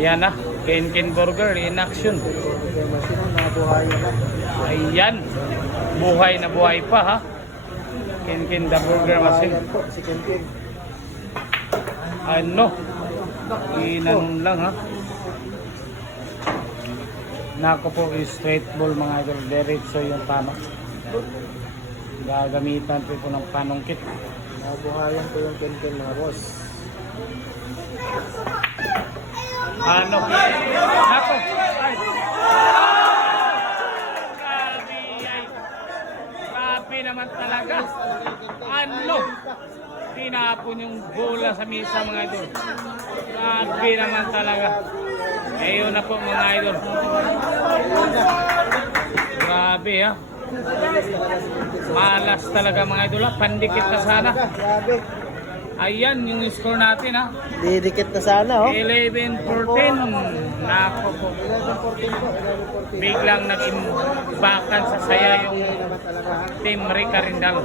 Ayan na, Ken Burger in action. Ayan, buhay na buhay pa ha. Ken the Burger Machine. Ano, inanon lang ha. Nako po, straight ball mga idol, diretso yung tama. Gagamitan po ng panungkit. Nabuhayan ko yung Ken mga boss. Ano? Nako! Ay! Grabe naman talaga. Ano? Tinapon yung bola sa misa mga idol. Grabe naman talaga. Ayun na po mga idol. Grabe ha. Malas talaga mga idol ha. Pandikit na sana. Grabe. Ayan yung score natin ha. Didikit na sana oh. 11-14. Nako po. 11-14 po. 11-14. Biglang nag-imbakan sa saya yung Team Rica Rindal.